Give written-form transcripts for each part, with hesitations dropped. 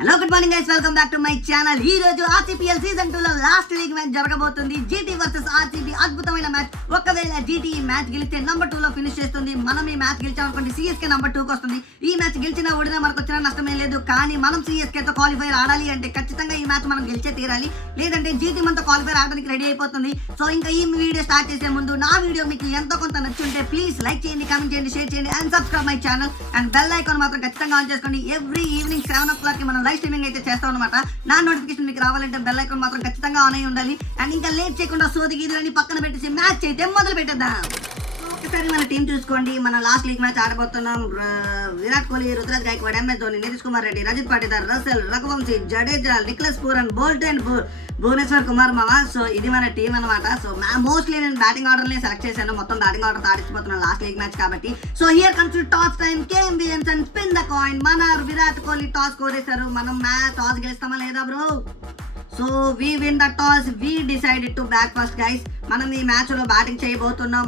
Hello good morning guys, welcome back to my channel. ఈ రోజు ఆర్సీపీఎల్ season 2 లో last league match జరగబోతుంది. GT versus RCB అద్భుతమైన match. ఒకవేళ జీటీ ఈ మ్యాచ్ గెలిస్తే నంబర్ 2 లో ఫినిష్ చేస్తుంది. మనం ఈ మ్యాచ్ గెలిచామనుకోండి సిఎస్కే నంబర్ 2 కి వస్తుంది. ఈ మ్యాచ్ గెలిచినా ఓడినా మనకు వచ్చినా నష్టమే లేదు. కానీ మనం సిఎస్కే తో క్వాలిఫైర్ ఆడాలి అంటే ఖచ్చితంగా ఈ మ్యాచ్ మనం గెలిచే తీరాలి. లేదంటే జీటీ మనతో క్వాలిఫైర్ ఆడడానికి రెడీ అయిపోతుంది. సో ఇంకా ఈ వీడియో స్టార్ట్ చేసే ముందు నా వీడియో మీకు ఎంతో కొంత నచ్చుంటే ప్లీజ్ లైక్ చేయండి, కామెంట్ చేయండి, షేర్ చేయండి and subscribe my channel and bell icon మాత్రం ఖచ్చితంగా ఆన్ చేసుకోండి. ఎవ్రీ ఈవినింగ్ 7 o'clock కి మనం లైవ్ స్ట్రీమింగ్ అయితే చేస్తాం అనమాట. నా నోటిఫికేషన్ మీకు రావాలంటే బెల్ ఐకాన్ మాత్రం ఖచ్చితంగా ఆన్ అయి ఉండాలి. అండ్ ఇంకా లేట్ చేయకుండా సోది గీదులని పక్కన పెట్టేసి మ్యాచ్ అయితే మొదలు పెట్టేద్దాం. ఒకసారి మన టీం చూసుకోండి. మన లాస్ట్ లీగ్ మ్యాచ్ ఆడబోతున్నాం. Virat Kohli, Ruturaj Gaikwad, MS Dhoni, Nitish Kumar Reddy, Rajat Patidar, Russell, Raghuvanshi, Jadeja, Nicholas Pooran, Boult and Bhuvneshwar Kumar మామ. సో ఇది మన టీం అనమాట. సో మోస్ట్లీ నేను బ్యాటింగ్ ఆర్డర్ సెలెక్ట్ చేశాను. మొత్తం బ్యాటింగ్ ఆర్డర్ ఆడిపోతున్నాను లాస్ట్ లీగ్ మ్యాచ్ కాబట్టి. So here comes to toss time. Kane Williamson spin the coin. మన విరాట్ కోహ్లీ టాస్ కోరేశారు. మనం టాస్ గెలుస్తామా లేదా bro? So we win the toss, we decided to bat first guys. మనం ఈ మ్యాచ్ లో బ్యాటింగ్ చేయబోతున్నాం.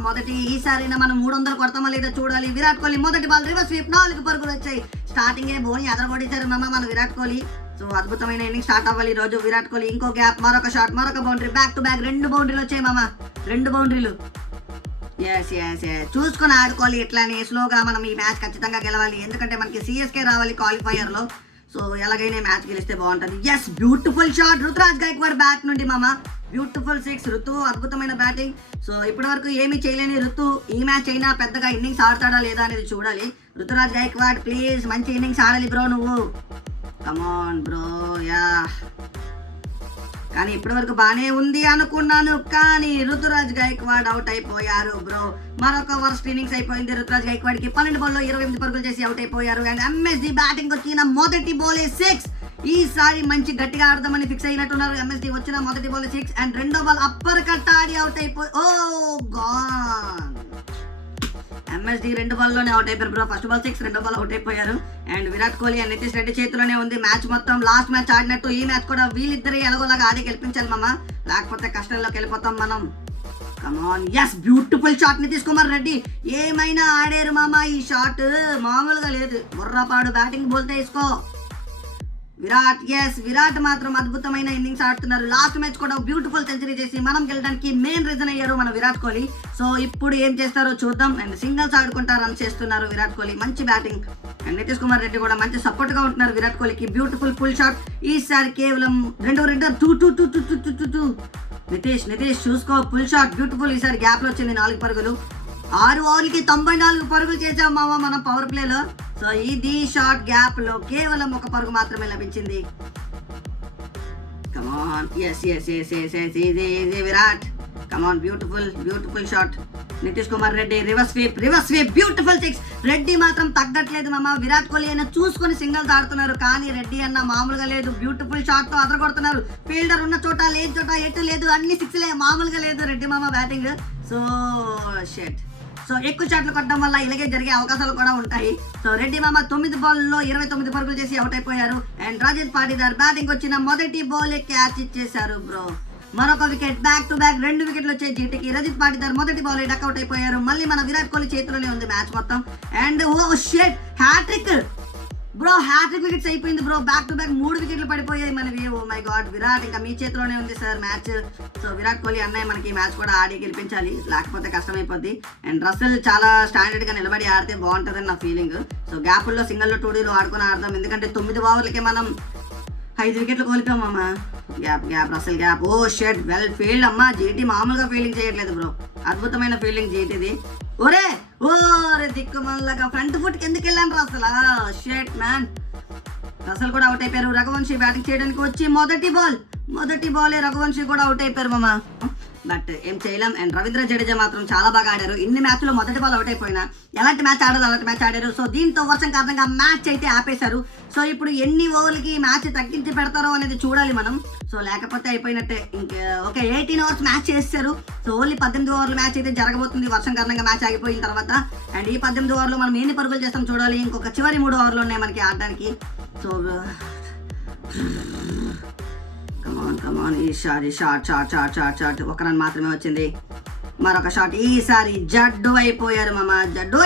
ఈసారి మనం 300 కొడతామా లేదా చూడాలి. విరాట్ కోహ్లీ మొదటి బాల్ రివర్స్ స్వీప్, 4 పరుగులు వచ్చాయి. స్టార్టింగ్ బోని అదరగొట్టేశారు మన విరాట్ కోహ్లీ. సో అద్భుతమైన ఇన్నింగ్ స్టార్ట్ అవ్వాలి ఈ రోజు. విరాట్ కోహ్లీ ఇంకో గ్యాప్, మరొక షాట్, మరొక బౌండరీ, బ్యాక్ టు బ్యాక్ 2 బౌండరీలు వచ్చాయి 2 బౌండరీలు. చూసుకొని ఆడుకోవాలి. ఎట్లానే స్లోగా మనం ఈ మ్యాచ్ ఖచ్చితంగా గెలవాలి. ఎందుకంటే మనకి సిఎస్కే రావాలి క్వాలిఫైయర్ లో. సో ఎలాగైనా మ్యాచ్ గెలిస్తే బాగుంటుంది. Yes, beautiful shot Ruturaj Gaikwad bat నుండి బ్యూటిఫుల్ 6. ఋతు అద్భుతమైన బ్యాటింగ్. సో ఇప్పటి వరకు ఏమీ చేయలేని ఋతు ఈ మ్యాచ్ అయినా పెద్దగా ఇన్నింగ్స్ ఆడతాడా లేదా అనేది చూడాలి. రుతురాజ్ గైక్వాడ్ ప్లీజ్ మంచి ఇన్నింగ్స్ ఆడాలి బ్రో నువ్వు. కమాన్ బ్రో. యా, కానీ ఇప్పటి వరకు బానే ఉంది అనుకున్నాను, కానీ రుతురాజ్ గైక్వాడ్ అవుట్ అయిపోయారు బ్రో. మరొక వర్స్ట్ ఇన్నింగ్స్ అయిపోయింది రుతురాజ్ గైక్వాడ్ కి. 12 బాల్లో 28 పరుగులు చేసి అవుట్ అయిపోయారు. అండ్ ఎంఎస్డి బ్యాటింగ్ వచ్చిన మొదటి బాలే 6. ఈసారి మంచి గట్టిగా ఆడదామని ఫిక్స్ అయినట్టున్నారు. ఎంఎస్డి వచ్చిన మొదటి బాల్ 6 అండ్ రెండో బాల్ అప్పర్ కట్ ఆడి అవుట్ అయిపోయి గాన్. ఎంఎస్డి 2 బాల్లోనే అవుట్ అయిపోయారు బ్రో. ఫస్ట్ బాల్ 6, రెండో బాల్ అవుట్ అయిపోయారు. అండ్ విరాట్ కోహ్లీ అండ్ నితీష్ రెడ్డి చేతిలోనే ఉంది మ్యాచ్ మొత్తం. లాస్ట్ మ్యాచ్ ఆడినట్టు ఈ మ్యాచ్ కూడా వీళ్ళిద్దరే ఎలాగోలాగా ఆడి గెలిపించాలి లేకపోతే కష్టంలోకి వెళ్ళిపోతాం మనం. Come on. Yes, beautiful shot Nitish Kumar Reddy. ఏమైనా ఆడారు ఈ షాట్ మామూలుగా లేదు. బుర్రపాడు బ్యాటింగ్ బోల్తే వేసుకో విరాట్. ఎస్, విరాట్ మాత్రం అద్భుతమైన ఇన్నింగ్స్ ఆడుతున్నారు. లాస్ట్ మ్యాచ్ కూడా బ్యూటిఫుల్ సెంచరీ చేసి మనం గెలడానికి మెయిన్ రీజన్ అయ్యారు మన విరాట్ కోహ్లీ. సో ఇప్పుడు ఏం చేస్తారో చూద్దాం. అండ్ సింగిల్స్ ఆడుకుంటా రన్ చేస్తున్నారు విరాట్ కోహ్లీ. మంచి బ్యాటింగ్. అండ్ నితీష్ కుమార్ రెడ్డి కూడా మంచి సపోర్ట్ గా ఉంటున్నారు విరాట్ కోహ్లీకి. Beautiful full shot. ఈసారి కేవలం 2 నితీష్ చూసుకో ఫుల్ షాట్ బ్యూటిఫుల్. ఈసారి గ్యాప్ లో వచ్చింది 4 పరుగులు. 6 ఓవర్లకి 94 పరుగులు చేసాం మనం పవర్ ప్లేలో. సో ఇది షార్ట్ గ్యాప్ లో కేవలం 1 పరుగు మాత్రమే లభించింది. Come on. Yes Virat. Come on. Beautiful shot. Nitish Kumar Reddy reverse sweep beautiful 6. Reddy మాత్రం తగ్గట్లేదు విరాట్ కోహ్లీ అయినా చూసుకొని సింగిల్స్ ఆడుతున్నారు, కానీ రెడ్డి అన్న మామూలుగా లేదు. బ్యూటిఫుల్ షాట్ తో అదరగొడుతున్నారు. ఫీల్డర్ ఉన్న చోట లేని చోట ఎటు లేదు, అన్ని 6లే. మామూలుగా లేదు రెడ్డి బ్యాటింగ్. సో షెట్. సో ఎక్కువ షాట్లు కొట్టడం వల్ల ఇలాగే జరిగే అవకాశాలు కూడా ఉంటాయి. సో రెడ్డి 9 బాల్లో 29 పరుగులు చేసి అవుట్ అయిపోయారు. అండ్ రజిత్ పాటిదార్ బ్యాటింగ్ వచ్చిన మొదటి బాల్ క్యాచ్ ఇచ్చేశారు బ్రో. మరొక వికెట్, బ్యాక్ టు బ్యాక్ 2 వికెట్లు వచ్చాయి జీటీకి. రజిత్ పాటిదార్ మొదటి బాల్ డక్అవుట్ అయిపోయారు. మళ్ళీ మన విరాట్ కోహ్లీ చేతిలోనే ఉంది మ్యాచ్ మొత్తం. And shit, hattrick bro. Hattrick wickets అయిపోయింది బ్రో. బ్యాక్ టు బ్యాక్ 3 వికెట్లు పడిపోయాయి మనవి. ఓ మై గాడ్, విరాట్ ఇంకా మీ చేతిలోనే ఉంది sir match. So Virat Kohli అన్నయ్య మనకి ఈ మ్యాచ్ కూడా ఆడి గెలిపించాలి, లేకపోతే కష్టమైపోద్ది. అండ్ రసెల్ చాలా స్టాండర్డ్ గా నిలబడి ఆడితే బాగుంటుందని నా ఫీలింగ్. సో గ్యాపుల్లో సింగిల్లో 2Dలో ఆడుకుని ఆడదాం. ఎందుకంటే 9 ఓవర్లకి మనం 5 వికెట్లు కోల్పోయాం gap Russell gap. Oh shit, well field GT మామూలుగా ఫీల్డింగ్ చేయట్లేదు బ్రో. అద్భుతమైన ఫీల్డింగ్ జీటీది. ఓరే దిక్కుమల్లగా ఫ్రంట్ ఫుట్ కిందకి వెళ్ళాను అసలు. షెట్ మ్యాన్. రసెల్ కూడా అవుట్ అయిపోయారు. రఘువంశీ బ్యాటింగ్ చేయడానికి వచ్చి మొదటి బాలే రఘువంశీ కూడా అవుట్ అయిపోయారు బట్ ఏం చేయలేం. అండ్ రవీంద్ర జడేజా మాత్రం చాలా బాగా ఆడారు. ఇన్ని మ్యాచ్లో మొదటి బాల్ అవుట్ అయిపోయినా ఎలాంటి మ్యాచ్ ఆడారు అలాంటి మ్యాచ్ ఆడారు. సో దీంతో వర్షం కారణంగా మ్యాచ్ అయితే ఆపేశారు. సో ఇప్పుడు ఎన్ని ఓవర్లకి మ్యాచ్ తగ్గించి పెడతారో అనేది చూడాలి మనం. సో లేకపోతే అయిపోయినట్టే. ఇంకా 18 అవర్స్ మ్యాచ్ చేస్తారు. సో ఓన్లీ 18 ఓవర్ల మ్యాచ్ అయితే జరగబోతుంది వర్షం కారణంగా మ్యాచ్ ఆగిపోయిన తర్వాత. అండ్ ఈ 18 ఓవర్లో మనం ఎన్ని పరుగులు చేస్తాం చూడాలి. ఇంకొక చివరి 3 ఓవర్లు ఉన్నాయి మనకి ఆడడానికి. సో కమాన్. ఈ షాట్ 1 రన్ మాత్రమే వచ్చింది. మరొక షాట్. ఈసారి జడ్డు అయిపోయారు జడ్డు.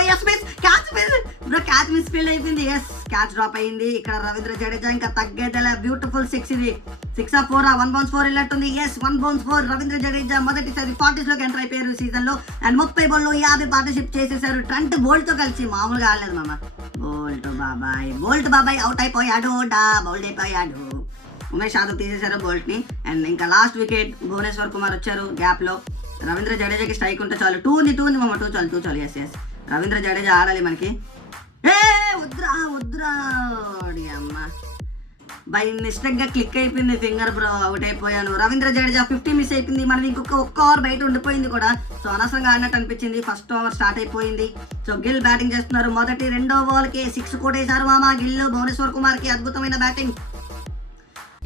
క్యాచ్ మిస్ ఫీల్డ్ అయిపోయింది. ఎస్, క్యాచ్ డ్రాప్ అయింది. ఇక్కడ రవీంద్ర జడేజా ఇంకా తగ్గేదల బ్యూటిఫుల్ 6 ఇది. 6 ఆ 4 1 బౌన్స్ 4 వెళ్ళట్టుంది. Yes 1 bounce 4. రవీంద్ర జడేజా మొదటిసారి 40s లోకి ఎంటర్ అయిపోయారు సీజన్ లో. అండ్ 30 బాల్లో 50 పార్ట్నర్షిప్ చేసేసారు ట్రెంట్ బోల్ట్ తో కలిసి. మామూలుగా ఆడలేదు మామ. బోల్ట్ బాబాయ్ అవుట్ అయిపోయాడు. బౌల్ట్ అయిపోయాడు. ఉమేష్ యాదవ్ తీసేశారు బోల్ట్ ని. అండ్ ఇంకా లాస్ట్ వికెట్ భువనేశ్వర్ కుమార్ వచ్చారు గ్యాప్ లో. రవీంద్ర జడేజాకి స్ట్రైక్ ఉంటే చాలు. 2 ఉంది మామ. 2 చాలు. ఎస్ రవీంద్ర జడేజా ఆడాలి మనకి. వద్దురా అమ్మ బై మిస్టేక్ గా క్లిక్ అయిపోయింది ఫింగర్ బ్రో. అవుట్ అయిపోయాను. రవీంద్ర జడేజా 50 మిస్ అయిపోయింది. మనం ఒక్క ఓవర్ బయట ఉండిపోయింది కూడా. సో అనవసరంగా ఆడినట్టు అనిపించింది. ఫస్ట్ ఓవర్ స్టార్ట్ అయిపోయింది. సో గిల్ బ్యాటింగ్ చేస్తున్నారు. మొదటి 2 ఓవర్కి 6 కొట్టేశారు మామ గిల్. భువనేశ్వర్ కుమార్ కి అద్భుతమైన బ్యాటింగ్.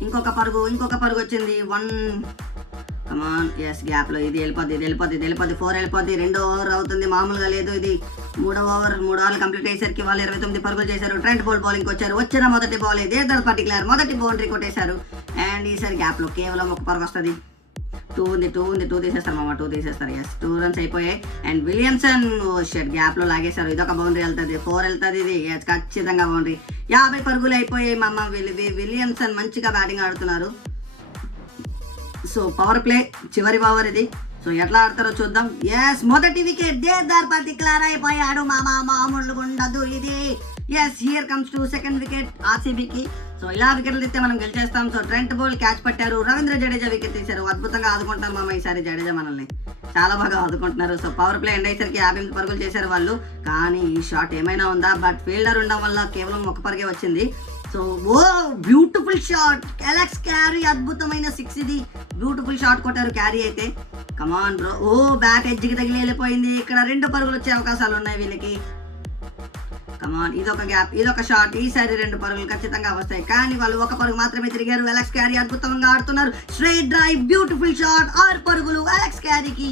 ఇంకొక పరుగు వచ్చింది. 1 కమాన్. ఎస్ గ్యాప్ లో ఇది వెళ్ళిపోద్ది. 4 వెళ్ళిపోద్ది. 2 ఓవర్ అవుతుంది. మామూలుగా లేదు ఇది. 3 ఓవర్లు కంప్లీట్ అయ్యేసరికి వాళ్ళు 29 పరుగులు చేశారు. ట్రెంట్ బౌలింగ్ వచ్చారు. వచ్చిన మొదటి బాల్ ఇదే పర్టికులర్ మొదటి బౌండరీ కొట్టేశారు. అండ్ ఈసారి గ్యాప్ లో కేవలం 1 పరుగు వస్తుంది. 2 ఉంది. 2 తీసేస్తారు మామ. 2 తీసేస్తారు. ఎస్ 2 రన్స్ అయిపోయాయి. అండ్ విలియమ్సన్ గ్యాప్ లో లాగేశారు. ఇదొక బౌండరీ వెళ్తుంది. 4 వెళ్తుంది. ఇది ఖచ్చితంగా బౌండరీ. 50 పరుగులు అయిపోయాయి మామ. విలియమ్సన్ మంచిగా బ్యాటింగ్ ఆడుతున్నారు. సో పవర్ ప్లే చివరి ఓవర్ ఇది. సో ఎట్లా ఆడతారో చూద్దాం. ఎస్ మొదటి వికెట్ దేదార్ పర్టికులర్ అయిపోయాడు మామ. మామూలుగా ఉండదు ఇది. Yes here comes to second wicket ఆర్సీబీకి. సో ఇలా వికెట్లు తీస్తే మనం గెలిచేస్తాం. సో ట్రెంట్ బౌల్ క్యాచ్ పట్టారు. రవీంద్ర జడేజా వికెట్ తీశారు. అద్భుతంగా ఆదుకుంటారు మామ ఈసారి జడేజా మనల్ని. చాలా బాగా ఆదుకుంటున్నారు. సో పవర్ ప్లే ఎండ్ అయ్యేసరికి 58 పరుగులు చేశారు వాళ్ళు. కానీ ఈ షాట్ ఏమైనా ఉందా? బట్ ఫీల్డర్ ఉండడం వల్ల కేవలం 1 పరుగే వచ్చింది. So beautiful shot. Alex Carey అద్భుతమైన 6 ఇది. బ్యూటిఫుల్ షాట్ కొట్టారు క్యారీ అయితే. కమాన్ బ్రో. బ్యాట్ ఎడ్జ్కి తగిలి వెళ్ళిపోయింది. ఇక్కడ 2 పరుగులు వచ్చే అవకాశాలు ఉన్నాయి వీళ్ళకి. కమాన్. ఇదొక గ్యాప్. ఇదొక షాట్. ఈసారి 2 పరుగులు ఖచ్చితంగా వస్తాయి. కానీ వాళ్ళు 1 పరుగు మాత్రమే తిరిగారు. అలెక్స్ క్యారీ అద్భుతంగా ఆడుతున్నారు. Straight drive beautiful shot. 6 పరుగులు అలెక్స్ క్యారీకి.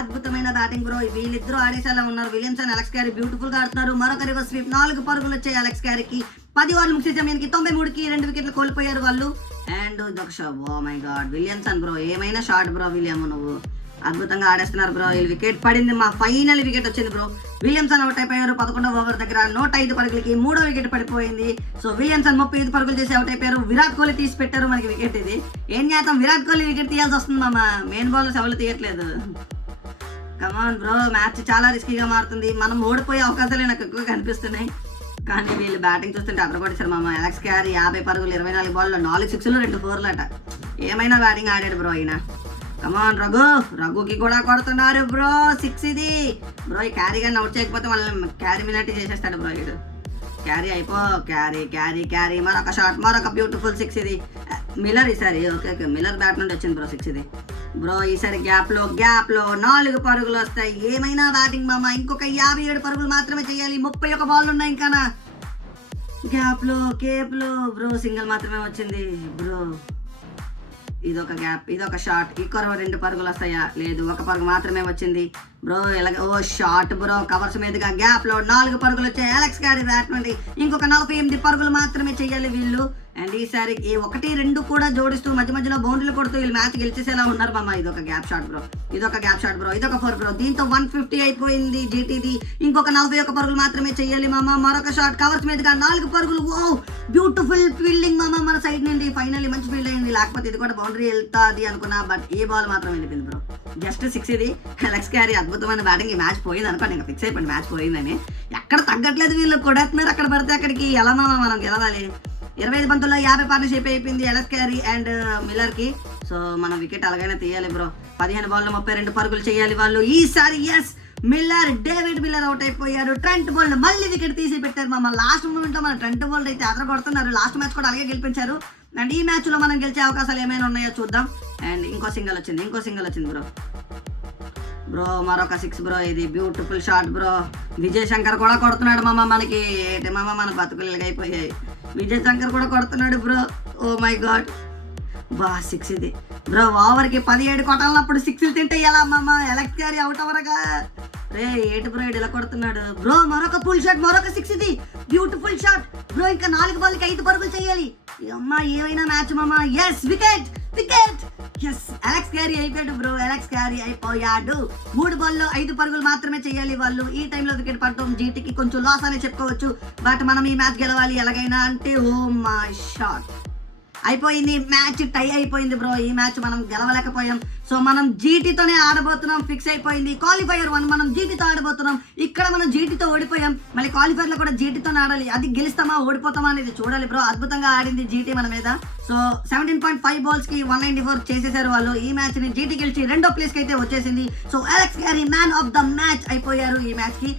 అద్భుతమైన బ్యాటింగ్ బ్రో. వీళ్ళిద్దరూ ఆడేసేలా ఉన్నారు. విలియమ్సన్ అలెక్స్ క్యారీ బ్యూటిఫుల్ గా ఆడుతున్నారు. మరొక రివర్స్ స్వీప్. 4 పరుగులు వచ్చాయి అలెక్స్ క్యారీకి. 10 ఓవర్లు ముగిసే సమయానికి 93కి 2 వికెట్లు కోల్పోయారు వాళ్ళు. అండ్ ఇదొక shot. Oh my god Williamson bro ఏమైనా షాట్ బ్రో. విలియమ్ నువ్వు అద్భుతంగా ఆడేస్తున్నారు బ్రో. వీళ్ళు వికెట్ పడింది. మా ఫైనల్ వికెట్ వచ్చింది బ్రో. విలియమ్సన్ అవుట్ అయిపోయారు 11వ ఓవర్ దగ్గర. 105 పరుగులకి 3వ వికెట్ పడిపోయింది. సో విలియమ్సన్ 35 పరుగులు చేసి అవుట్ అయిపోయారు. విరాట్ కోహ్లీ తీసి పెట్టారు మనకి వికెట్ ఇది. ఏం చేద్దాం విరాట్ కోహ్లీ వికెట్ తీయాల్సి వస్తుంది మామ. మెయిన్ బౌలర్స్ ఎవరు తీయట్లేదు. కమాన్ బ్రో. మ్యాచ్ చాలా రిస్కీగా మారుతుంది. మనం ఓడిపోయే అవకాశాలే నాకు ఎక్కువ కనిపిస్తున్నాయి. కానీ వీళ్ళు బ్యాటింగ్ చూస్తుంటే అదరగొట్టేశారు మామ. అలెక్స్ క్యారీ 50 పరుగులు 24 బాల్లో 4 6లు 2 4లు అట. ఏమైనా బ్యాటింగ్ ఆడాడు బ్రో ఈయన. కమాన్ రఘుకి కూడా కొడుతున్నారు బ్రో. 6 ఇది బ్రో. ఈ క్యారీ కానీ అవుట్ చేయకపోతే వాళ్ళని క్యారీ మిలాంటి చేసేస్తాడు బ్రో వీడు. క్యారీ క్యారీ మరొక షాట్. మరొక బ్యూటిఫుల్ 6 ఇది. మిల్లర్ ఈసారి ఓకే మిల్లర్ బ్యాట్ నుండి వచ్చింది బ్రో 6 ఇది. బ్రో ఈసారి గ్యాప్ లో 4 పరుగులు వస్తాయి. ఏమైనా బ్యాటింగ్ మామ. ఇంకొక 57 పరుగులు మాత్రమే చేయాలి. 31 బాల్ ఉన్నాయి ఇంకా. గ్యాప్ లో బ్రో సింగిల్ మాత్రమే వచ్చింది బ్రో. ఇదొక గ్యాప్. ఇదొక షాట్. ఇంకొక 2 పరుగులు వస్తాయా? లేదు 1 పరుగు మాత్రమే వచ్చింది బ్రో. ఇలాగ షాట్ బ్రో. కవర్స్ మీదుగా గ్యాప్ లో 4 పరుగులు వచ్చాయి అలెక్స్ క్యారీ బ్యాట్ నుండి. ఇంకొక 48 పరుగులు మాత్రమే చేయాలి వీళ్ళు. అండ్ ఈసారి 1 2 కూడా జోడిస్తూ మధ్య మధ్యలో బౌండరీలు కొడుతూ వీళ్ళు మ్యాచ్ గెలిచేసేలా ఉన్నారు మామ. ఇదొక గ్యాప్ షాట్ బ్రో. ఇదొక 4 బ్రో. దీంతో 150 అయిపోయింది జీటీది. ఇంకొక 41 పరుగులు మాత్రమే చెయ్యాలి మామ. మరొక షాట్. కవర్స్ మీదుగా 4 పరుగులు. బ్యూటిఫుల్ ఫీల్డింగ్ మామ మన సైడ్ నుండి. ఫైనల్లీ మంచి ఫీల్డ్ అయింది. లేకపోతే ఇది కూడా బౌండరీ వెళ్తాది అనుకున్నా. బట్ ఈ బాల్ మాత్రం వెళ్ళిపోయింది బ్రో. జస్ట్ 6 ఇది. అలెక్స్ క్యారీ అద్భుతమైన బ్యాటింగ్. ఈ మ్యాచ్ పోయింది అనుకోండి. ఇంకా ఫిక్స్ అయిపోయింది మ్యాచ్ పోయిందని. ఎక్కడ తగ్గట్లేదు వీళ్ళు. కొడేస్తున్నారు అక్కడ పడితే అక్కడికి. ఎలా మామ మనం గెలవాలి. 25 బంతుల్లో 50 పార్ట్నర్షిప్ అయిపోయింది అలెక్స్ క్యారీ అండ్ మిల్లర్ కి. సో మనం వికెట్ అలాగైనా తీయాలి బ్రో. 15 బాల్లో 32 పరుగులు చేయాలి వాళ్ళు ఈసారి. ఎస్ డేవిడ్ మిల్లర్ అవుట్ అయిపోయారు. ట్రెంట్ బౌల్ట్ మళ్ళీ వికెట్ తీసి పెట్టారు మామ. లాస్ట్ మూమెంట్ లో మన ట్రెంట్ బౌల్ట్ అయితే అదర కొడుతున్నారు. లాస్ట్ మ్యాచ్ కూడా అలాగే గెలిపించారు. అండ్ ఈ మ్యాచ్ లో మనం గెలిచే అవకాశాలు ఏమైనా ఉన్నాయో చూద్దాం. అండ్ ఇంకో సింగల్ వచ్చింది బ్రో. మరొక 6 బ్రో. ఇది beautiful shot bro. Vijay Shankar కూడా కొడుతున్నాడు మామ. మనకి ఏంటి మామ మన బతుకులు అయిపోయాయి. విజయ్ శంకర్ కూడా కొడుతున్నాడు బ్రో. ఓ మై గాడ్ 6 ఇది బ్రో. ఓవర్కి 17 కొట్టాలన్నప్పుడు 6లు తింటే ఎలా మామ. అలెక్స్ క్యారీ అవుట్ అవ్వరగా. రే ఏంటి బ్రో ఇలా కొడుతున్నాడు బ్రో. మరొక పుల్ షాట్. మరొక 6 ఇది. Beautiful shot bro. ఇంకా 4 బాల్కి 5 పరుగులు చేయాలి. అమ్మా ఏమైనా మ్యాచ్ మామ. Yes wicket. Wicket. Yes, Alex Carey అయిపోయాడు బ్రో, అలెక్స్ క్యారీ అయిపోయాడు. 3 బాల్లో 5 పరుగులు మాత్రమే చేయాలి వాళ్ళు. ఈ టైంలో వికెట్ పడటం జీటీకి కొంచెం లాస్ అనే చెప్పుకోవచ్చు. బట్ మనం ఈ మ్యాచ్ గెలవాలి ఎలాగైనా అంటే. ఓ మై షాట్, అయిపోయింది మ్యాచ్, టై అయిపోయింది బ్రో. ఈ మ్యాచ్ మనం గెలవలేకపోయాం. సో మనం జీటీతోనే ఆడబోతున్నాం, ఫిక్స్ అయిపోయింది. క్వాలిఫైయర్ 1 మనం జీటీతో ఆడబోతున్నాం. ఇక్కడ మనం జీటీతో ఓడిపోయాం, మళ్ళీ క్వాలిఫైర్ లో కూడా జీటీతోనే ఆడాలి. అది గెలుస్తామా ఓడిపోతామా అనేది చూడాలి బ్రో. అద్భుతంగా ఆడింది జీటీ మన మీద. సో 17.5 balls కి 194 చేసేసారు వాళ్ళు. ఈ మ్యాచ్ ని జీటీ గెలిచి 2వ ప్లేస్ కి అయితే వచ్చేసింది. So Alex Carey man of the match అయిపోయారు ఈ మ్యాచ్ కి.